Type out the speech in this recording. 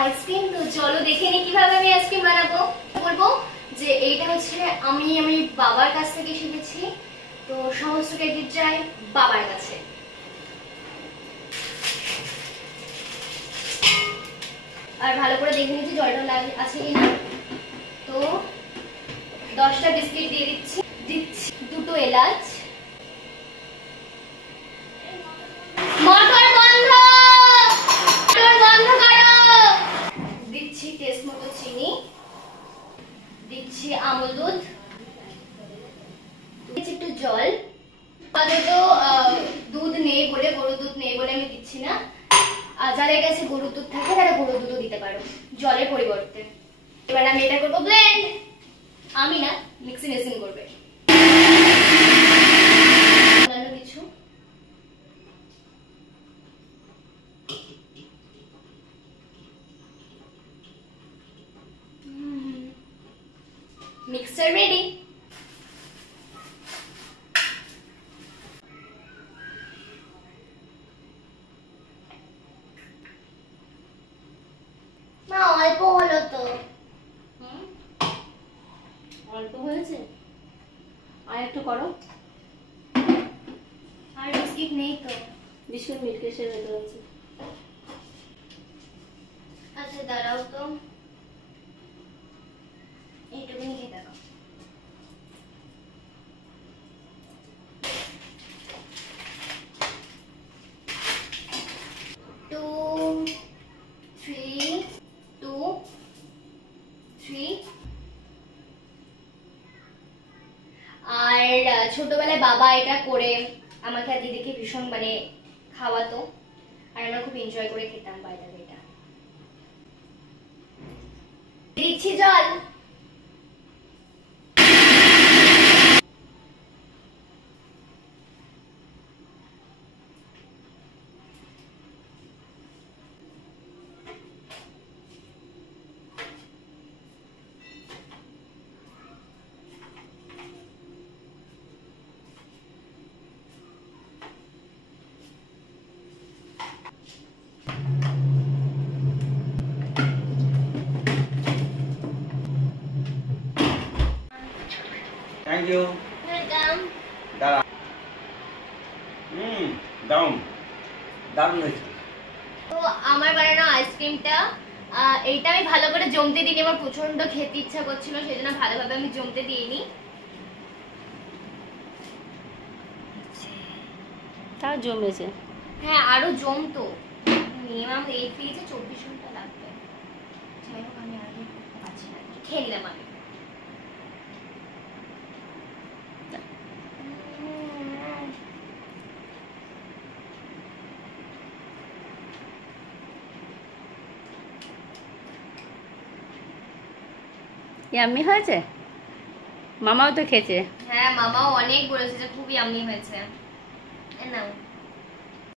Ice cream তো চলো দেখে নি কিভাবে আমি আইসক্রিম বানাবো। বলবো যে এইটা হচ্ছে আমি বাবার কাছ থেকে শিখেছি, তো সমস্ত ক্রেডিট যায় বাবার কাছে। আর ভালো করে দেখে নিচ্ছি জলটা আছে কিনা। তো 10টা বিস্কিট দিয়ে দিচ্ছি, 2টো এলাচ, দিচ্ছি টেস্ট মতো চিনি, দিচ্ছি আমুল দুধ, দিচ্ছি একটু জল। তো দুধ নেই বলে, গরুর দুধ নেই বলে আমি দিচ্ছি না। আর যাদের কাছে গরুর দুধ থাকে তারা গরুর দুধও দিতে পারো জলের পরিবর্তে। এবার আমি এটা করবো ব্লেন্ড, আমি না মিক্সি মেশিন করবে। কিছু মিক্সার রেডি। মা অল্প হলো তো। অল্প হয়েছে, আর একটু করো। আর বিস্কিট নেই তো। বিস্কুট মিল্কেশের ভেতরে আছে। আচ্ছা দাঁড়াও তো, এইটুকু নিয়ে দেখো। আর ছোটবেলায় বাবা এটা করে আমাকে আর দিদিকে ভীষণ খাওয়াতো, আর আমরা খুব এনজয় করে খেতাম বাইরে। এটা দিচ্ছি জল। Thank you. Welcome. দাঁড়া। দারুণ দারুণ হয়েছে। তো আমার বানানো আইসক্রিমটা এইটা আমি ভালো করে জমতে দিইনি, আমার প্রচন্ড খেতে ইচ্ছা করছিল, সেজন্য ভালোভাবে আমি জমতে দিইনি। তাও জমেছে। হ্যাঁ আরো জমতো, মিনিমাম এই ফ্রিজে 24 ঘন্টা লাগবে। যাই হোক আমি আর করতে পারছি না, খেয়ে নিলাম আমি। ইয়াম্মি হয়েছে? মামাও তো খেয়েছে। হ্যাঁ মামাও অনেক বলেছে যে খুব ইয়াম্মি হয়েছে। নাও।